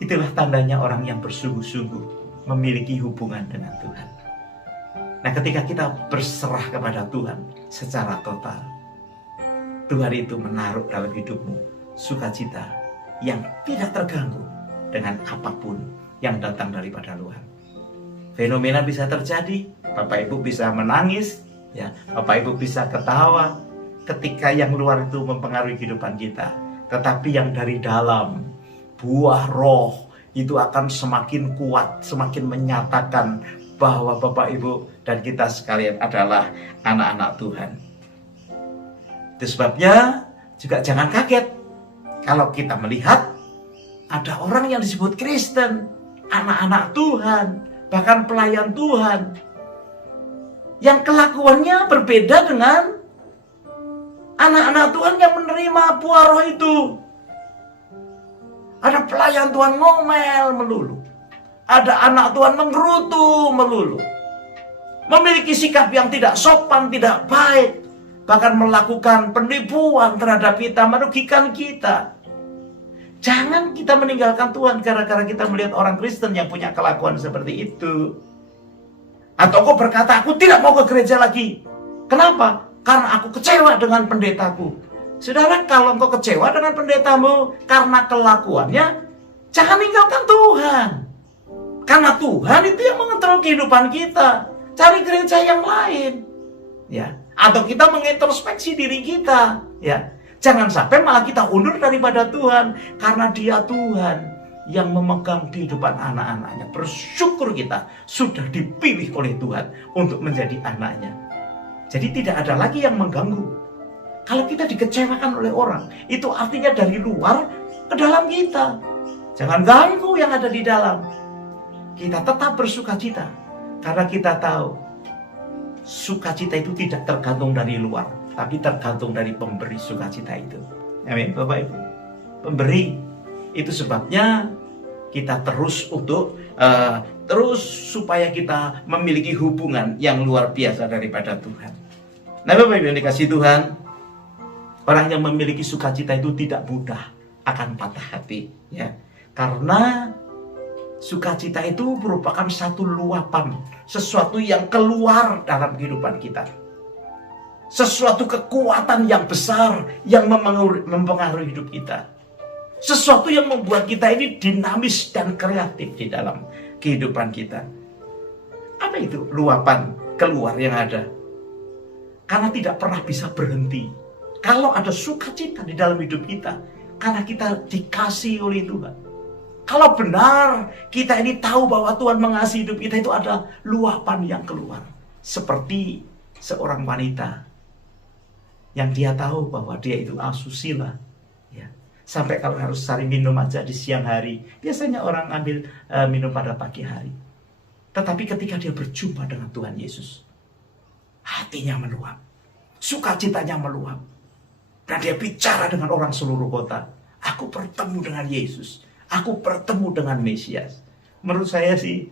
Itulah tandanya orang yang bersungguh-sungguh memiliki hubungan dengan Tuhan. Nah, ketika kita berserah kepada Tuhan secara total, Tuhan itu menaruh dalam hidupmu sukacita yang tidak terganggu dengan apapun yang datang daripada luar. Fenomena bisa terjadi, Bapak Ibu bisa menangis, ya, Bapak Ibu bisa ketawa ketika yang luar itu mempengaruhi kehidupan kita. Tetapi yang dari dalam, buah roh itu akan semakin kuat, semakin menyatakan bahwa Bapak Ibu dan kita sekalian adalah anak-anak Tuhan. Itu sebabnya juga jangan kaget kalau kita melihat ada orang yang disebut Kristen, anak-anak Tuhan, bahkan pelayan Tuhan, yang kelakuannya berbeda dengan anak-anak Tuhan yang menerima buah roh itu. Ada pelayan Tuhan ngomel melulu, ada anak Tuhan menggerutu melulu, memiliki sikap yang tidak sopan, tidak baik, bahkan melakukan penipuan terhadap kita, merugikan kita. Jangan kita meninggalkan Tuhan gara-gara kita melihat orang Kristen yang punya kelakuan seperti itu. Atau kau berkata, aku tidak mau ke gereja lagi. Kenapa? Karena aku kecewa dengan pendetaku. Saudara, kalau engkau kecewa dengan pendetamu karena kelakuannya, jangan tinggalkan Tuhan. Karena Tuhan itu yang mengontrol kehidupan kita. Cari gereja yang lain, ya. Atau kita mengintrospeksi diri kita, ya. Jangan sampai malah kita undur daripada Tuhan, karena Dia Tuhan yang memegang kehidupan anak-anaknya. Bersyukur kita sudah dipilih oleh Tuhan untuk menjadi anaknya. Jadi tidak ada lagi yang mengganggu. Kalau kita dikecewakan oleh orang, itu artinya dari luar ke dalam kita. Jangan ganggu yang ada di dalam. Kita tetap bersukacita, karena kita tahu sukacita itu tidak tergantung dari luar, tapi tergantung dari pemberi sukacita itu. Amin, Bapak Ibu. Pemberi. Itu sebabnya kita terus untuk terus supaya kita memiliki hubungan yang luar biasa daripada Tuhan. Nah, Bapak Ibu yang dikasihi Tuhan, orang yang memiliki sukacita itu tidak mudah akan patah hati, ya. Karena sukacita itu merupakan satu luapan, sesuatu yang keluar dalam kehidupan kita. Sesuatu kekuatan yang besar yang mempengaruhi hidup kita. Sesuatu yang membuat kita ini dinamis dan kreatif di dalam kehidupan kita. Apa itu luapan keluar yang ada? Karena tidak pernah bisa berhenti. Kalau ada sukacita di dalam hidup kita, karena kita dikasihi oleh Tuhan. Kalau benar kita ini tahu bahwa Tuhan mengasihi hidup kita, itu ada luapan yang keluar. Seperti seorang wanita yang dia tahu bahwa dia itu asusila, ya. Sampai kalau harus cari minum aja di siang hari, biasanya orang ambil minum pada pagi hari. Tetapi ketika dia berjumpa dengan Tuhan Yesus, hatinya meluap, sukacitanya meluap, dan dia bicara dengan orang seluruh kota. Aku bertemu dengan Yesus, aku bertemu dengan Mesias. Menurut saya sih,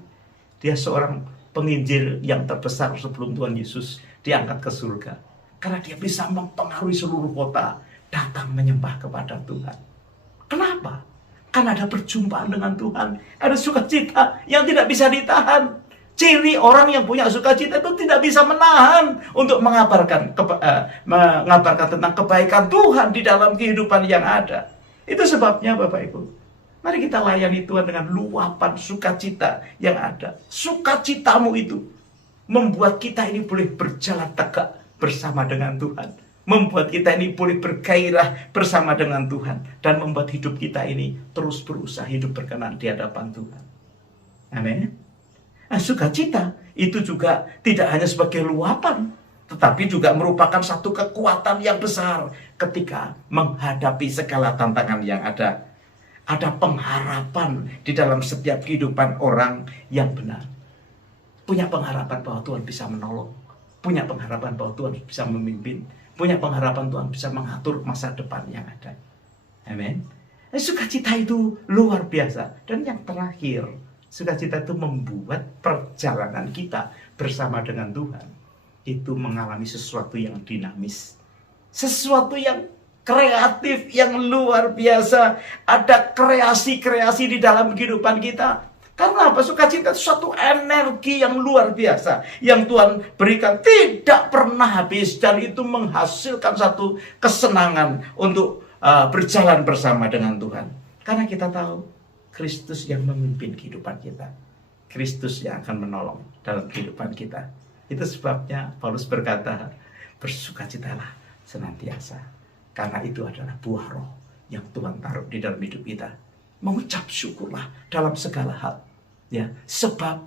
dia seorang penginjil yang terbesar sebelum Tuhan Yesus diangkat ke surga. Karena dia bisa mempengaruhi seluruh kota datang menyembah kepada Tuhan. Kenapa? Karena ada perjumpaan dengan Tuhan, ada sukacita yang tidak bisa ditahan. Ciri orang yang punya sukacita itu tidak bisa menahan untuk mengabarkan tentang kebaikan Tuhan di dalam kehidupan yang ada. Itu sebabnya Bapak Ibu, mari kita layani Tuhan dengan luapan sukacita yang ada. Sukacitamu itu membuat kita ini boleh berjalan tegak bersama dengan Tuhan. Membuat kita ini boleh bergairah bersama dengan Tuhan. Dan membuat hidup kita ini terus berusaha hidup berkenan di hadapan Tuhan. Amin. Nah, sukacita itu juga tidak hanya sebagai luapan, tetapi juga merupakan satu kekuatan yang besar ketika menghadapi segala tantangan yang ada. Ada pengharapan di dalam setiap kehidupan orang yang benar. Punya pengharapan bahwa Tuhan bisa menolong. Punya pengharapan bahwa Tuhan bisa memimpin. Punya pengharapan Tuhan bisa mengatur masa depan yang ada. Amin. Sukacita itu luar biasa. Dan yang terakhir, sukacita itu membuat perjalanan kita bersama dengan Tuhan itu mengalami sesuatu yang dinamis. Sesuatu yang kreatif, yang luar biasa. Ada kreasi-kreasi di dalam kehidupan kita. Karena apa? Sukacita itu suatu energi yang luar biasa yang Tuhan berikan tidak pernah habis, dan itu menghasilkan satu kesenangan untuk berjalan bersama dengan Tuhan. Karena kita tahu Kristus yang memimpin kehidupan kita. Kristus yang akan menolong dalam kehidupan kita. Itu sebabnya Paulus berkata, bersukacitalah senantiasa. Karena itu adalah buah roh yang Tuhan taruh di dalam hidup kita. Mengucap syukurlah dalam segala hal. Ya, sebab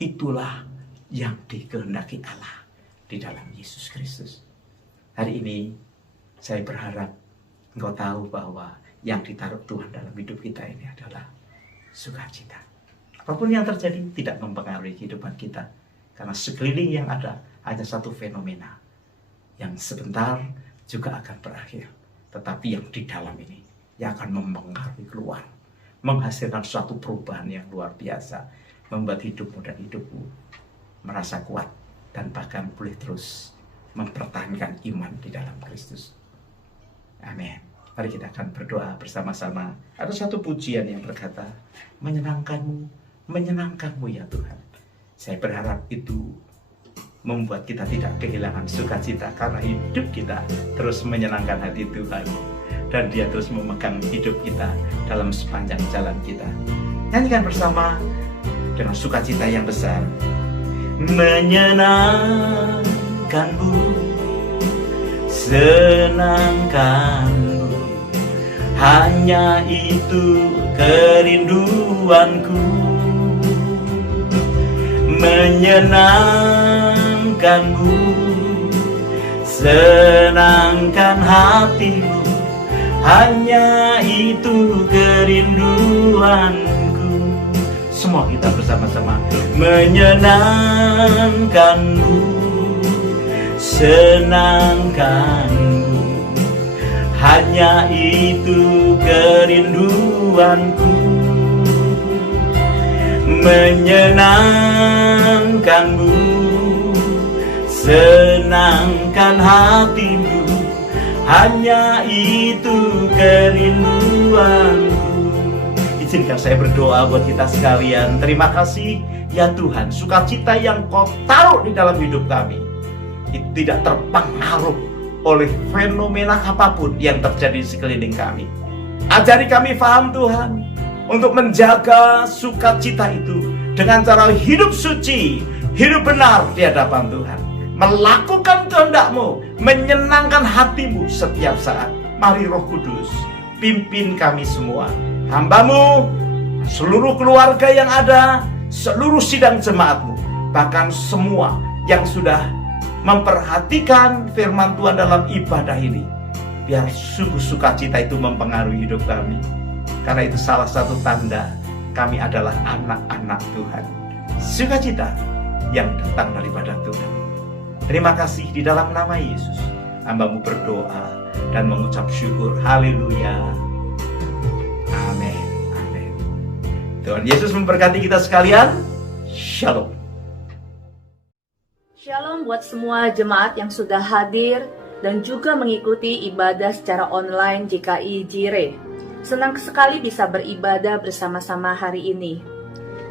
itulah yang dikehendaki Allah di dalam Yesus Kristus. Hari ini saya berharap engkau tahu bahwa yang ditaruh Tuhan dalam hidup kita ini adalah sukacita. Apapun yang terjadi tidak mempengaruhi kehidupan kita. Karena sekeliling yang ada hanya satu fenomena yang sebentar juga akan berakhir. Tetapi yang di dalam ini yang akan mempengaruhi keluar. Menghasilkan suatu perubahan yang luar biasa. Membuat hidupmu dan hidupku merasa kuat. Dan bahkan boleh terus mempertahankan iman di dalam Kristus. Amin. Mari kita akan berdoa bersama-sama. Ada satu pujian yang berkata, menyenangkanmu, menyenangkanmu ya Tuhan. Saya berharap itu membuat kita tidak kehilangan sukacita karena hidup kita terus menyenangkan hati Tuhan. Dan Dia terus memegang hidup kita dalam sepanjang jalan kita. Nyanyikan bersama dengan sukacita yang besar. Menyenangkanmu, senangkanmu, hanya itu kerinduanku. Menyenangkanmu, senangkan hatimu, hanya itu kerinduanku. Semua kita bersama-sama. Menyenangkanmu, senangkanmu, hanya itu kerinduanku. Menyenangkanmu, senangkan hatimu, hanya itu kerinduanku. Izinkan saya berdoa buat kita sekalian. Terima kasih ya Tuhan, sukacita yang Kau taruh di dalam hidup kami itu tidak terpengaruh oleh fenomena apapun yang terjadi di sekeliling kami. Ajari kami paham Tuhan untuk menjaga sukacita itu dengan cara hidup suci, hidup benar di hadapan Tuhan. Melakukan kehendak-Mu, menyenangkan hati-Mu setiap saat. Mari Roh Kudus, pimpin kami semua. Hamba-Mu, seluruh keluarga yang ada, seluruh sidang jemaat-Mu, bahkan semua yang sudah memperhatikan firman Tuhan dalam ibadah ini. Biar sungguh sukacita itu mempengaruhi hidup kami. Karena itu salah satu tanda kami adalah anak-anak Tuhan. Sukacita yang datang daripada Tuhan. Terima kasih di dalam nama Yesus. Hamba-Mu berdoa dan mengucap syukur. Haleluya. Amin. Amin. Tuhan Yesus memberkati kita sekalian. Shalom. Shalom buat semua jemaat yang sudah hadir dan juga mengikuti ibadah secara online GKI Jire. Senang sekali bisa beribadah bersama-sama hari ini.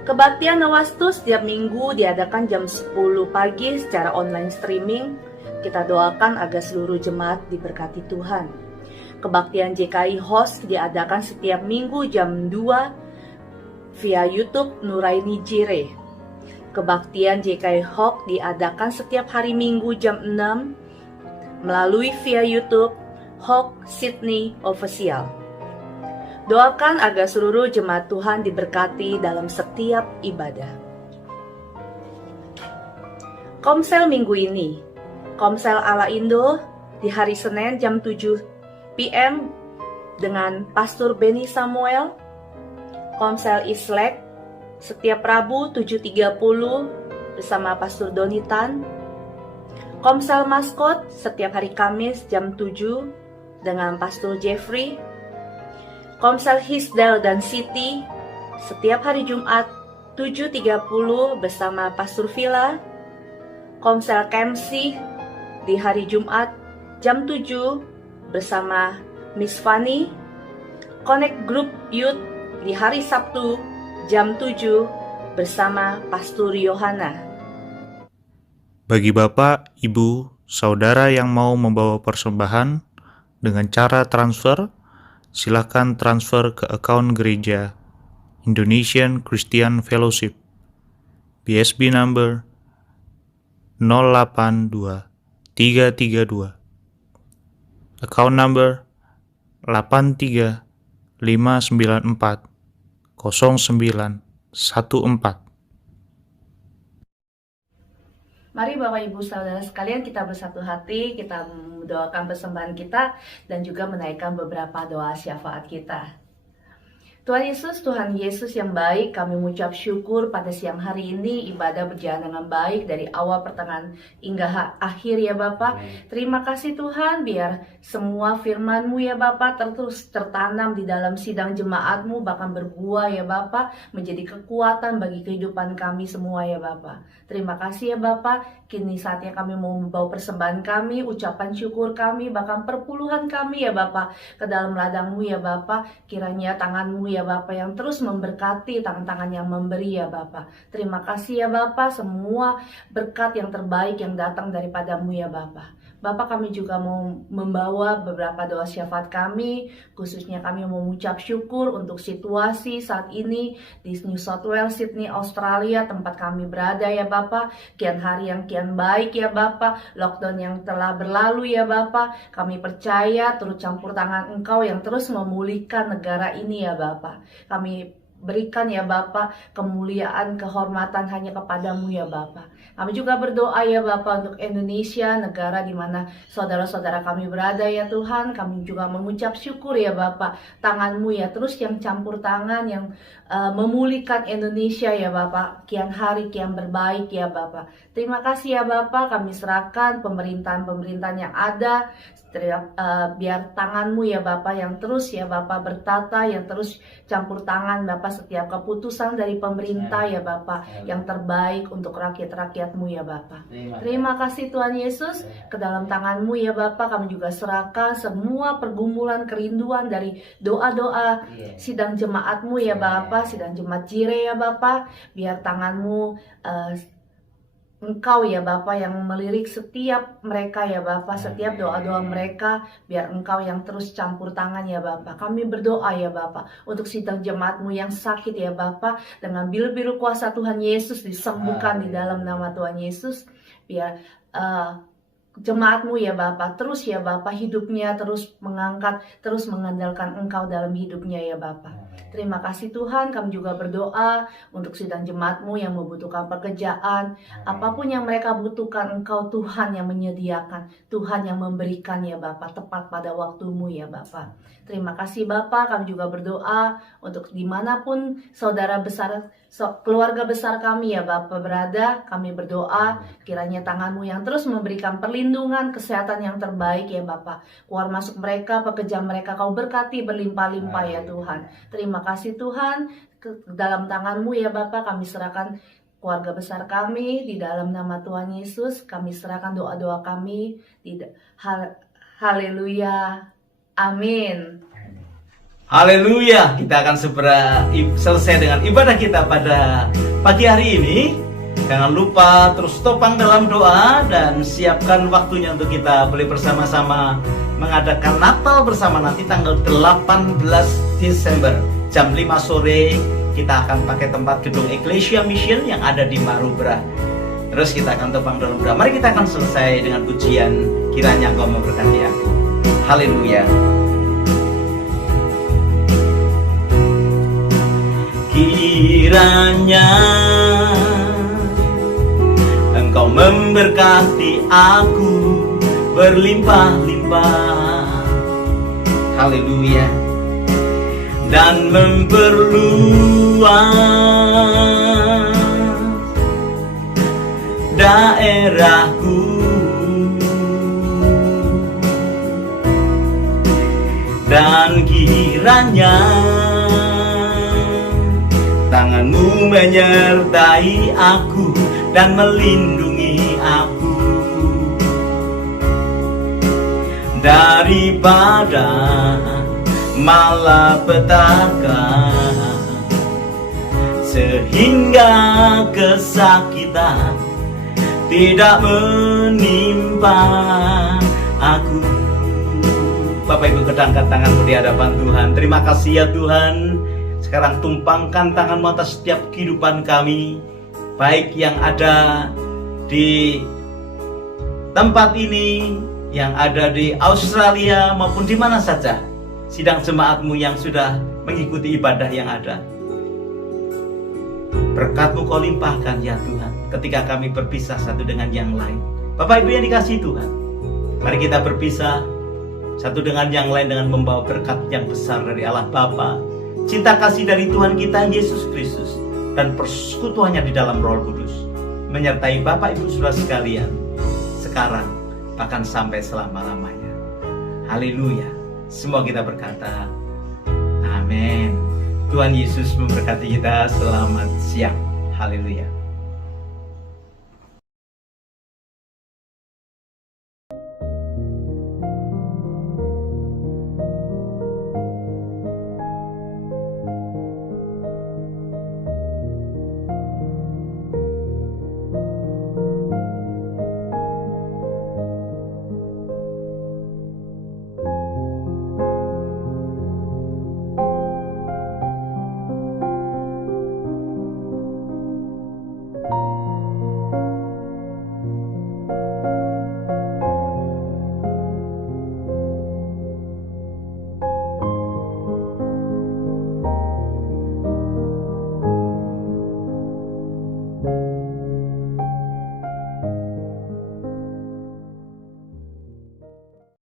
Kebaktian Nawastu setiap minggu diadakan jam 10 pagi secara online streaming. Kita doakan agar seluruh jemaat diberkati Tuhan. Kebaktian JKI Host diadakan setiap minggu jam 2 via YouTube Nuraini Jire. Kebaktian JKI Hawk diadakan setiap hari Minggu jam 6 melalui via YouTube Hawk Sydney Official. Doakan agar seluruh jemaat Tuhan diberkati dalam setiap ibadah. Komsel minggu ini, Komsel ala Indo di hari Senin jam 7 PM dengan Pastor Benny Samuel. Komsel Islek setiap Rabu 7.30 bersama Pastor Donitan. Komsel Maskot setiap hari Kamis jam 7 dengan Pastor Jeffrey. Komsel Hisdal dan Siti setiap hari Jumat 7.30 bersama Pastor Villa. Komsel Kemsi di hari Jumat jam 7 bersama Miss Fanny. Connect Group Youth di hari Sabtu jam 7 bersama Pastor Yohana. Bagi Bapak, Ibu, Saudara yang mau membawa persembahan dengan cara transfer, silakan transfer ke akun gereja Indonesian Christian Fellowship, BSB number 082 332, account number 83594 0914. Mari Bapak Ibu Saudara sekalian, kita bersatu hati, kita mendoakan persembahan kita dan juga menaikkan beberapa doa syafaat kita. Tuhan Yesus yang baik, kami mengucap syukur pada siang hari ini ibadah berjalan dengan baik dari awal pertengahan hingga akhir ya Bapak. Terima kasih Tuhan, biar semua firman-Mu ya Bapak terus tertanam di dalam sidang jemaat-Mu, bahkan berbuah ya Bapak, menjadi kekuatan bagi kehidupan kami semua ya Bapak. Terima kasih ya Bapak, kini saatnya kami mau membawa persembahan kami, ucapan syukur kami, bahkan perpuluhan kami ya Bapak ke dalam ladang-Mu ya Bapak. Kiranya tangan-Mu ya Bapak yang terus memberkati, tangan-tangan yang memberi ya Bapak. Terima kasih ya Bapak, semua berkat yang terbaik yang datang daripada-Mu ya Bapak. Bapak, kami juga mau membawa beberapa doa syafaat kami, khususnya kami mau mengucap syukur untuk situasi saat ini di New South Wales, Sydney, Australia, tempat kami berada ya Bapak. Kian hari yang kian baik ya Bapak, lockdown yang telah berlalu ya Bapak. Kami percaya turut campur tangan Engkau yang terus memulihkan negara ini ya Bapak. Kami berikan ya Bapak kemuliaan, kehormatan hanya kepadamu ya Bapak. Kami juga berdoa ya Bapak untuk Indonesia, negara di mana saudara-saudara kami berada ya Tuhan. Kami juga mengucap syukur ya Bapak, tangan-Mu ya terus yang campur tangan, yang memulihkan Indonesia ya Bapak. Kian hari kian berbaik ya Bapak. Terima kasih ya Bapak, kami serahkan pemerintahan-pemerintahan yang ada, biar tangan-Mu ya Bapak yang terus ya Bapak bertata, yang terus campur tangan Bapak setiap keputusan dari pemerintah ya Bapak, yang terbaik untuk rakyat-rakyat-Mu ya Bapak. Terima kasih Tuhan Yesus, ke dalam tangan-Mu ya Bapak kami juga serahkan semua pergumulan, kerinduan dari doa-doa sidang jemaat-Mu ya Bapak, sidang jemaat Jire ya Bapak. Biar tangan-Mu Engkau ya Bapak yang melirik setiap mereka ya Bapak, setiap doa-doa mereka, biar Engkau yang terus campur tangan ya Bapak. Kami berdoa ya Bapak untuk sidang jemaat-Mu yang sakit ya Bapak, dengan biru-biru kuasa Tuhan Yesus disembuhkan di dalam nama Tuhan Yesus. Biar jemaat-Mu ya Bapak terus ya Bapak hidupnya terus mengangkat, terus mengandalkan Engkau dalam hidupnya ya Bapak. Terima kasih Tuhan, kami juga berdoa untuk sidang jemaat-Mu yang membutuhkan pekerjaan. Apapun yang mereka butuhkan, Engkau Tuhan yang menyediakan, Tuhan yang memberikan ya Bapak, tepat pada waktu-Mu ya Bapak. Terima kasih Bapak, kami juga berdoa untuk dimanapun saudara besar, keluarga besar kami ya Bapak berada. Kami berdoa kiranya tangan-Mu yang terus memberikan perlindungan, kesehatan yang terbaik ya Bapak. Keluar masuk mereka, pekerjaan mereka Kau berkati berlimpah-limpah ya Tuhan. Terima kasih Tuhan, ke dalam tangan-Mu ya Bapak kami serahkan keluarga besar kami di dalam nama Tuhan Yesus. Kami serahkan doa-doa kami haleluya, amin. Haleluya, kita akan segera selesai dengan ibadah kita pada pagi hari ini. Jangan lupa terus topang dalam doa dan siapkan waktunya untuk kita boleh bersama-sama mengadakan Natal bersama nanti tanggal 18 Desember jam 5 sore. Kita akan pakai tempat gedung Ecclesia Mission yang ada di Marubrah. Terus kita akan topang dalam doa. Mari kita akan selesai dengan pujian kiranya Engkau memberkati aku. Haleluya. Kiranya Engkau memberkati aku berlimpah-limpah. Haleluya. Dan memperluas daerahku. Dan kiranya tangan-Mu menyertai aku dan melindungi aku daripada malapetaka, sehingga kesakitan tidak menimpa aku Bapak Ibu kedangkan tanganmu di hadapan Tuhan. Terima kasih ya Tuhan. Sekarang tumpangkan tanganmu atas setiap kehidupan kami, baik yang ada di tempat ini, yang ada di Australia, maupun di mana saja sidang jemaatmu yang sudah mengikuti ibadah yang ada. Berkat-Mu Kau limpahkan ya Tuhan, ketika kami berpisah satu dengan yang lain. Bapak Ibu yang dikasihi Tuhan, mari kita berpisah satu dengan yang lain dengan membawa berkat yang besar dari Allah Bapa, cinta kasih dari Tuhan kita Yesus Kristus, dan persekutuannya di dalam Roh Kudus menyertai Bapak Ibu Saudara sekalian sekarang bahkan sampai selama-lamanya. Haleluya. Semua kita berkata amin. Tuhan Yesus memberkati kita. Selamat siang. Haleluya.